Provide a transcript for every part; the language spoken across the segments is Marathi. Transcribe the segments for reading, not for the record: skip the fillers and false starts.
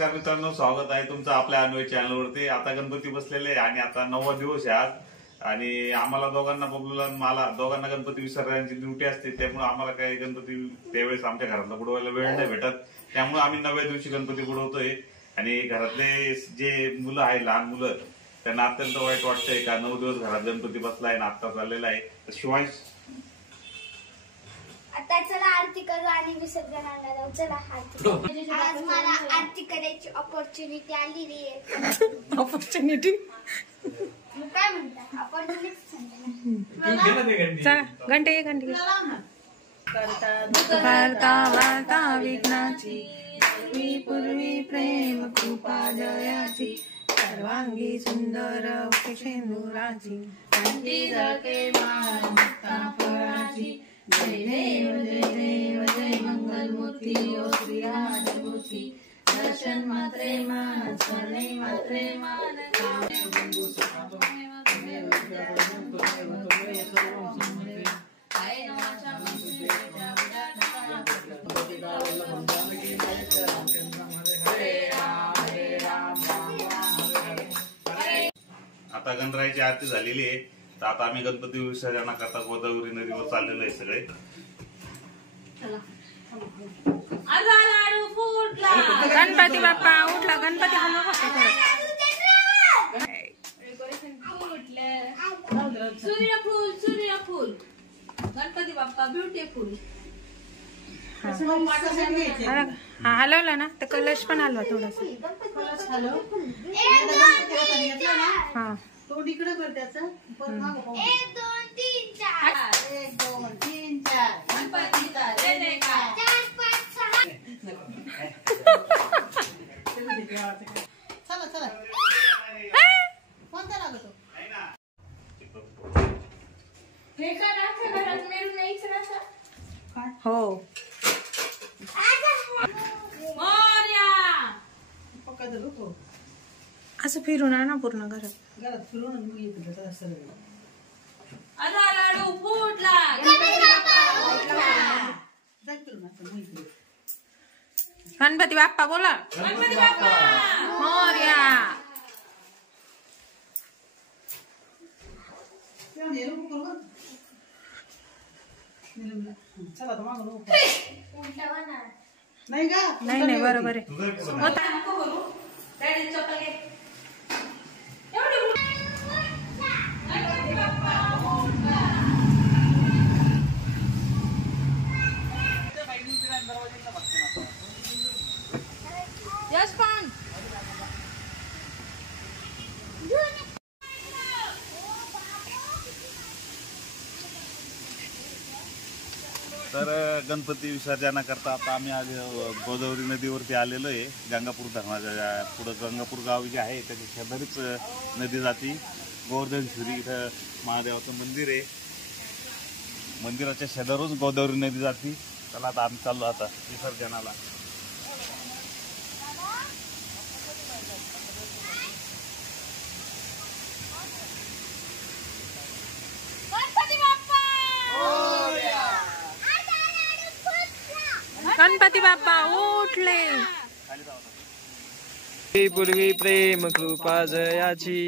नमस्कार मित्रांनो, स्वागत आहे तुमचं आपल्या अन्वय चॅनलवरती। आता गणपती बसलेले आहे आणि आता 9वा दिवस आहे आज आणि आम्हाला दोघांना बबलूला मला दोघांना गणपती विसर्जनाची ड्युटी असते, त्यामुळे आम्हाला काही गणपती त्यावेळेस आमच्या घरातला बुडवायला वेळ नाही भेटत, त्यामुळे आम्ही 9व्या दिवशी गणपती बुडवतोय। आणि घरातले जे मुलं आहे, लहान मुलं, त्यांना अत्यंत वाईट वाटतंय का 9 दिवस घरात गणपती बसलाय ना आता चाललेला आहे। तर शिवांश आता चला आरती करू आणि विसर्जनाला जाऊ। चला आरती। आज मला आरती करायची अपॉर्च्युनिटी आलेली आहे। अपॉर्च्युनिटी काय म्हणता? अपॉर्च्युनिटी चला घंटे घंटे करता वार्ता विघ्नाची पूर्वी प्रेम कृपा जयाची सर्वांगी सुंदर शेंदुराची कंठी जळके माता फळाची जय देव जय मंगलमूर्ती ओ श्रीराजमूर्ती दर्शन मात्रे मान स्मरणे मात्रे मान आता गणरायाची आरती झालेली आहे। तर आता आम्ही गणपती विसर्जनाकरता गोदावरी नदीवर चाललेलो आहे सगळे। गणपती बाप्पा उठला, गणपती हलवा सूर्यफूल सूर्यफूल गणपती बाप्पा ब्युटिफुल। हा हलवला ना तर कलश पण हलवा थोडासा। हा तो इकडे कर त्याचा 1 2 3 4 1 2 3 4 गणपतीचा जय जयकार 4 5 6 चला चला कोणता लागतो हे का राखा घरात मेरून यायचं ना हो मोरया पक्का धरू असं फिरून आहे ना पूर्ण घरात घरात फिरून मी येतो त्याचा असं आला लाडू फुटला जाय फिरून असं मी इकडे गणपती बाप्पा बोला गणपती बाप्पा मोरया। चला तर मागं नाही का नाही नाही बरोबर आहे होता। नको करू डॅडी चप्पल घे गणपती बाप्पा यश पान तर गणपती विसर्जनाकरता आता आम्ही आज गोदावरी नदीवरती आलेलो आहे। गंगापूर धरणाच्या पुढं गंगापूर गाव जे आहे त्याच्या शेजारीच नदी जाती। गोवर्धनश्वरी इथं महादेवाचं मंदिर आहे, मंदिराच्या शेजारूनच गोदावरी नदी जाती। चला आता आम्ही चाललो आता विसर्जनाला। गणपती बाप्पा उठले पूर्वी प्रेम कृपा जयाची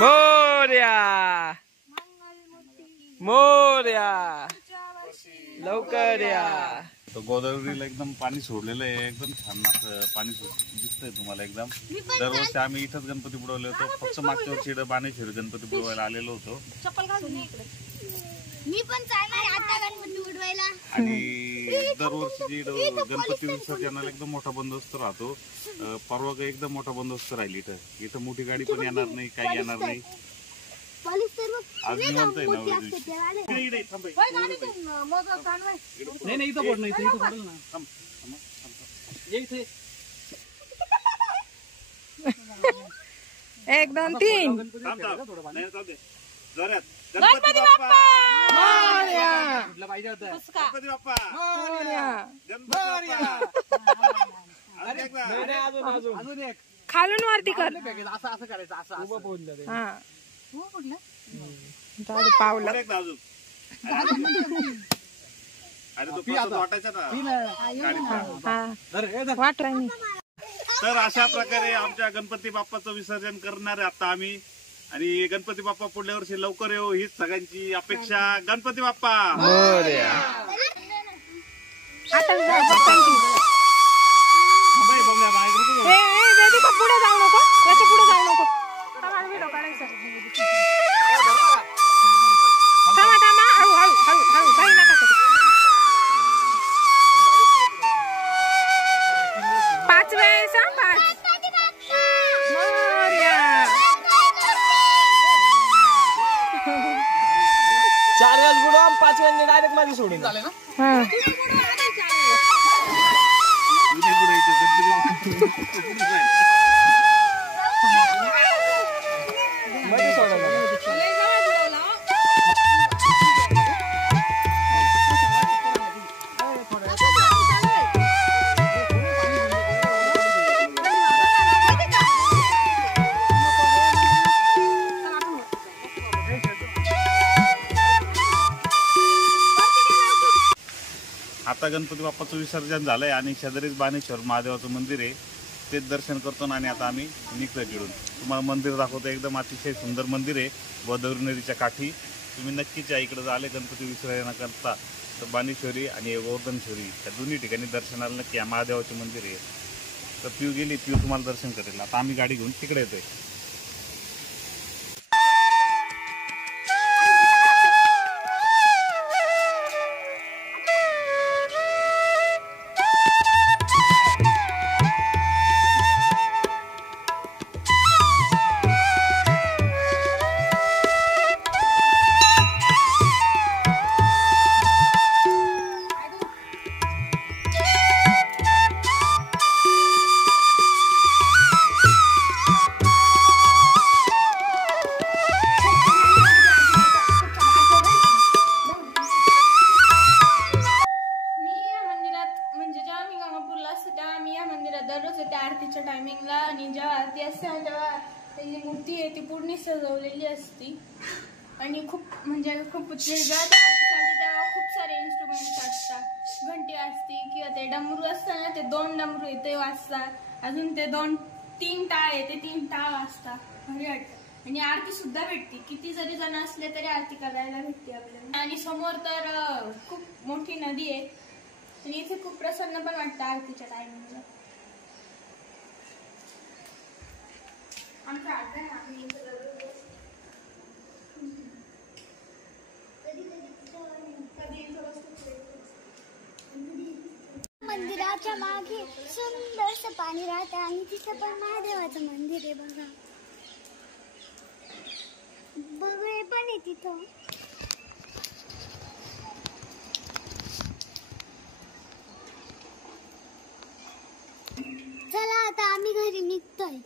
मोरया मोरया। लवकर या. तो गोदावरीला एकदम पाणी सोडलेलं आहे, एकदम छान असं पाणी दिसतंय तुम्हाला एकदम. दरवर्षी आम्ही इथंच गणपती बुडवले होतो. फक्त मागच्या वर्षी बाणेश्वरी गणपती बुडवायला आलेलो होतो. मी पण चालणार आता गणपती बुडवायला. आणि दरवर्षी गणपती विसर्जनाला एकदम मोठा बंदोबस्त राहतो. परवा एकदम मोठा बंदोबस्त राहील इथं मोठी गाडी पण येणार नाही, काही येणार नाही. आज निवांत आहे ना एक दोन तीन. जोरात गणपती बाप्पा मोरया. गणपती बाप्पा मोरया. गणपती अजून एक खालून वरती कर. असं करायचं असं उभं बोललं. हा पावलं. अजून अरे तो प्रसाद वाटायचा ना. वाट नाही. तर अशा प्रकारे आमच्या गणपती बाप्पाचं विसर्जन करणार आहे आता आम्ही. आणि गणपती बाप्पा पुढल्या वर्षी लवकर येऊ हीच सगळ्यांची अपेक्षा. गणपती बाप्पा मोरया. आता पुढे जाऊ नको, याच्या पुढे जाऊ नको. व्हिडिओ काढायचा. थांबा थांबा, हळू हळू हळू हळू काही नका करू. 5 वेळेस 5. मोरया. 4 वेळेस बुडवून 5 वेळेस डायरेक्ट मध्ये सोडून झाले ना. मध्ये सोडा. आता गणपती बाप्पाचं विसर्जन झालंय आणि शेजारीच बाणेश्वर महादेवाचं मंदिर आहे, तेच दर्शन करतो ना. आणि आता आम्ही निघतोय तिकडून. तुम्हाला मंदिर दाखवतो. एकदम अतिशय सुंदर मंदिर आहे गोदावरी नदीच्या काठी. तुम्ही नक्कीच या इकडे झाले गणपती विसर्जनाकरता तर बाणेश्वरी आणि गोवर्धनेश्वरी या दोन्ही ठिकाणी दर्शनाला नक्की या. महादेवाचे मंदिर आहे. तर पिऊ गेली, पिऊ तुम्हाला दर्शन करेल. आता आम्ही गाडी घेऊन तिकडे येतोय. दररोज त्या आरतीच्या टायमिंगला. आणि जेव्हा आरती असते तेव्हा त्याची मूर्ती आहे ती पूर्ण सजवलेली असती. आणि खूप म्हणजे खूप जेव्हा तेव्हा खूप सारे इन्स्ट्रुमेंट्स असतात. घंटी असती किंवा ते डमरू असतात ना, ते 2 डमरू आहे ते वाजतात. अजून ते 2-3 टाळ आहे ते 3 टाळ वाजतात. भारी वाटतं. आणि आरती सुद्धा भेटते. किती जरी जण असले तरी आरती करायला भेटते आपल्याला. आणि समोर तर खूप मोठी नदी आहे. आणि इथे खूप प्रसन्न पण वाटतं आरतीच्या टायमिंगला. आमच्या आरती ना आम्ही मंदिराच्या मागे सुंदरसं पाणी राहतं आणि तिथं पण महादेवाचं मंदिर आहे बघा. बगळे पण आहे तिथं. चला आता आम्ही घरी निघतोय.